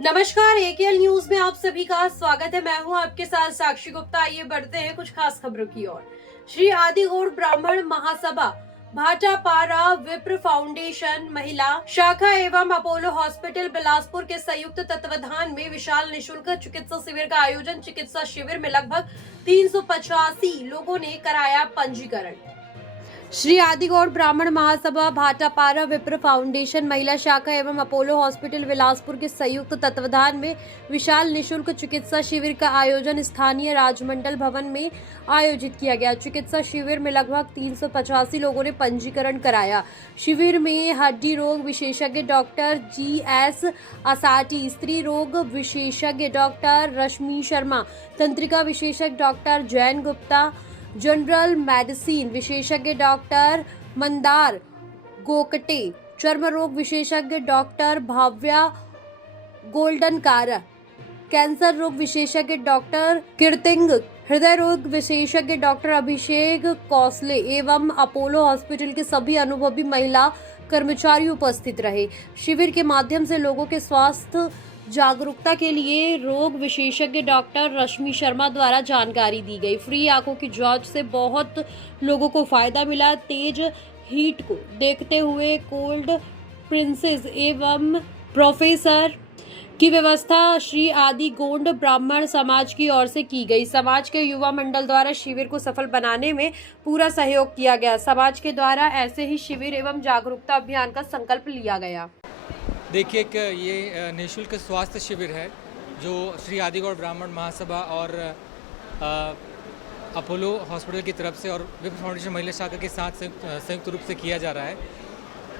नमस्कार, एकेएल न्यूज में आप सभी का स्वागत है। मैं हूं आपके साथ साक्षी गुप्ता। आइए बढ़ते हैं कुछ खास खबरों की ओर। श्री आदिगौड़ ब्राह्मण महासभा, भाटापारा विप्र फाउंडेशन महिला शाखा एवं अपोलो हॉस्पिटल बिलासपुर के संयुक्त तत्वाधान में विशाल निशुल्क चिकित्सा शिविर का आयोजन। चिकित्सा शिविर में लगभग 385 लोगों ने कराया पंजीकरण। श्री आदिगौड़ ब्राह्मण महासभा, भाटापारा विप्र फाउंडेशन महिला शाखा एवं अपोलो हॉस्पिटल बिलासपुर के संयुक्त तत्वाधान में विशाल निशुल्क चिकित्सा शिविर का आयोजन स्थानीय राजमंडल भवन में आयोजित किया गया। चिकित्सा शिविर में लगभग 385 लोगों ने पंजीकरण कराया। शिविर में हड्डी रोग विशेषज्ञ डॉक्टर GS असाटी, स्त्री रोग विशेषज्ञ डॉक्टर रश्मि शर्मा, तंत्रिका विशेषज्ञ doctor Jain Gupta, general medicine विशेषज्ञ डॉक्टर मंदार गोकटे, चर्म रोग विशेषज्ञ डॉक्टर भाव्या गोल्डनकार, कैंसर रोग विशेषज्ञ डॉक्टर कीर्तिंग, हृदय रोग विशेषज्ञ डॉक्टर अभिषेक कौसले एवं अपोलो हॉस्पिटल के सभी अनुभवी महिला कर्मचारी उपस्थित रहे। शिविर के माध्यम से लोगों के स्वास्थ्य जागरूकता के लिए रोग विशेषज्ञ डॉक्टर रश्मि शर्मा द्वारा जानकारी दी गई। फ्री आंखों की जांच से बहुत लोगों को फायदा मिला। तेज हीट को देखते हुए कोल्ड प्रिंसेस एवं प्रोफेसर की व्यवस्था श्री आदि गोंड ब्राह्मण समाज की ओर से की गई। समाज के युवा मंडल द्वारा शिविर को सफल बनाने में पूरा सहयोग किया गया। समाज के द्वारा ऐसे ही शिविर एवं जागरूकता अभियान का संकल्प लिया गया। देखिए कि ये निःशुल्क स्वास्थ्य शिविर है जो श्री आदिगौड़ ब्राह्मण महासभा और अपोलो हॉस्पिटल की तरफ से और विप्र फाउंडेशन महिला शाखा के साथ संयुक्त रूप से किया जा रहा है।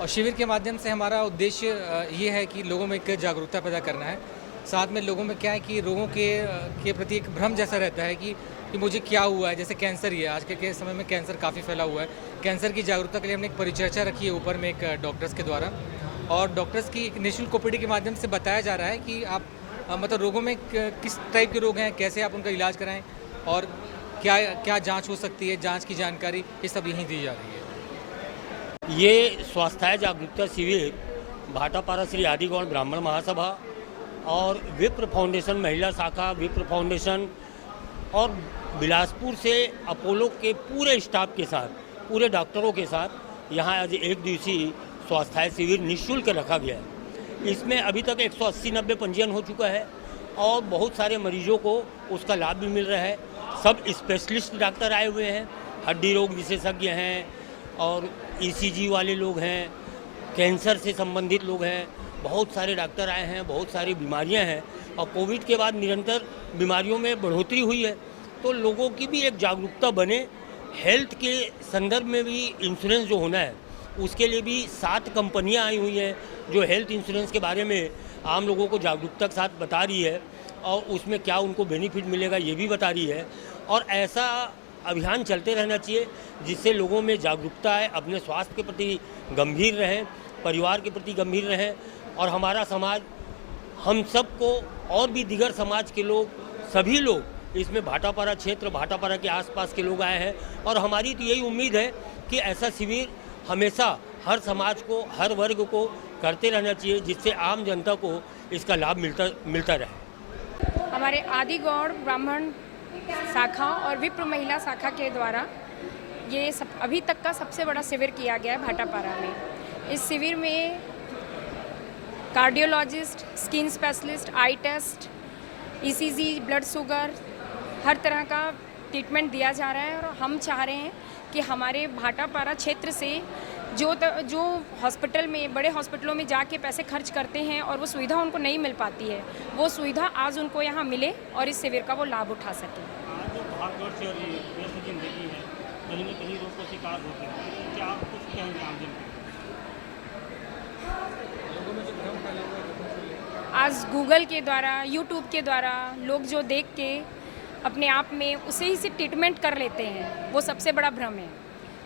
और शिविर के माध्यम से हमारा उद्देश्य ये है कि लोगों में एक जागरूकता पैदा करना है। साथ में लोगों में क्या है कि रोगों के प्रति एक भ्रम जैसा रहता है कि मुझे क्या हुआ है। जैसे कैंसर ही है, आज के समय में कैंसर काफ़ी फैला हुआ है। कैंसर की जागरूकता के लिए हमने एक परिचर्चा रखी है ऊपर में एक डॉक्टर्स के द्वारा, और डॉक्टर्स की एक निःशुल्क ओपीडी के माध्यम से बताया जा रहा है कि आप मतलब रोगों में किस टाइप के रोग हैं, कैसे आप उनका इलाज कराएं और क्या क्या जांच हो सकती है, जांच की जानकारी ये सब यहीं दी जा रही है। ये स्वास्थ्य जागरूकता शिविर भाटापारा श्री आदिगौड़ ब्राह्मण महासभा और विप्र फाउंडेशन महिला शाखा, विप्र फाउंडेशन और बिलासपुर से अपोलो के पूरे स्टाफ के साथ, पूरे डॉक्टरों के साथ यहाँ आज एक दिवसीय स्वास्थ्य शिविर निःशुल्क रखा गया है। इसमें अभी तक 180-90 पंजीयन हो चुका है और बहुत सारे मरीजों को उसका लाभ भी मिल रहा है। सब स्पेशलिस्ट डॉक्टर आए हुए हैं, हड्डी रोग विशेषज्ञ हैं और ECG वाले लोग हैं, कैंसर से संबंधित लोग हैं, बहुत सारे डॉक्टर आए हैं, बहुत सारी बीमारियां हैं। और कोविड के बाद निरंतर बीमारियों में बढ़ोतरी हुई है, तो लोगों की भी एक जागरूकता बने। हेल्थ के संदर्भ में भी इंश्योरेंस जो होना है उसके लिए भी 7 कंपनियां आई हुई हैं जो हेल्थ इंश्योरेंस के बारे में आम लोगों को जागरूकता के साथ बता रही है और उसमें क्या उनको बेनिफिट मिलेगा ये भी बता रही है। और ऐसा अभियान चलते रहना चाहिए जिससे लोगों में जागरूकता है, अपने स्वास्थ्य के प्रति गंभीर रहें, परिवार के प्रति गंभीर रहें। और हमारा समाज हम सबको और भी दिगर समाज के लोग, सभी लोग इसमें भाटापारा क्षेत्र, भाटापारा के आसपास के लोग आए हैं और हमारी तो यही उम्मीद है कि ऐसा शिविर हमेशा हर समाज को, हर वर्ग को करते रहना चाहिए जिससे आम जनता को इसका लाभ मिलता रहे। हमारे आदिगौड़ ब्राह्मण शाखा और विप्र महिला शाखा के द्वारा ये अभी तक का सबसे बड़ा शिविर किया गया है भाटापारा में। इस शिविर में कार्डियोलॉजिस्ट, स्किन स्पेशलिस्ट, आई टेस्ट, ECG, ब्लड शुगर, हर तरह का ट्रीटमेंट दिया जा रहा है। और हम चाह रहे हैं कि हमारे भाटापारा क्षेत्र से जो हॉस्पिटल में, बड़े हॉस्पिटलों में जाके पैसे खर्च करते हैं और वो सुविधा उनको नहीं मिल पाती है, वो सुविधा आज उनको यहाँ मिले और इस शिविर का वो लाभ उठा सकें। जो भागदौड़ से और व्यस्त जिंदगी है, कहीं न कहीं रोग का शिकार होते हैं, क्या आप कुछ कहेंगे आम जनता को? आज गूगल के द्वारा, यूट्यूब के द्वारा लोग जो देख के अपने आप में उसे ही से ट्रीटमेंट कर लेते हैं, वो सबसे बड़ा भ्रम है।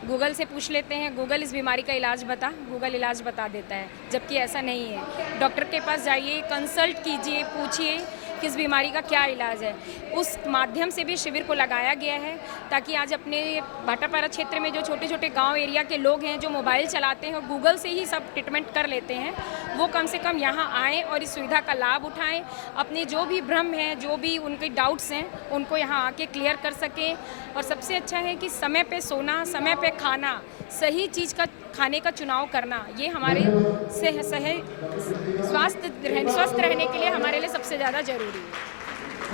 गूगल से पूछ लेते हैं, गूगल इस बीमारी का इलाज बता, गूगल इलाज बता देता है, जबकि ऐसा नहीं है। डॉक्टर के पास जाइए, कंसल्ट कीजिए, पूछिए, किस बीमारी का क्या इलाज है, उस माध्यम से भी शिविर को लगाया गया है ताकि आज अपने भाटापारा क्षेत्र में जो छोटे छोटे गांव एरिया के लोग हैं जो मोबाइल चलाते हैं और गूगल से ही सब ट्रीटमेंट कर लेते हैं, वो कम से कम यहाँ आएँ और इस सुविधा का लाभ उठाएं, अपने जो भी भ्रम हैं, जो भी उनके डाउट्स हैं, उनको यहाँ आके क्लियर कर सकें। और सबसे अच्छा है कि समय पे सोना, समय पे खाना, सही चीज़ का खाने का चुनाव करना, ये हमारे स्वस्थ रहने के लिए हमारे लिए सबसे ज़्यादा ज़रूरी है।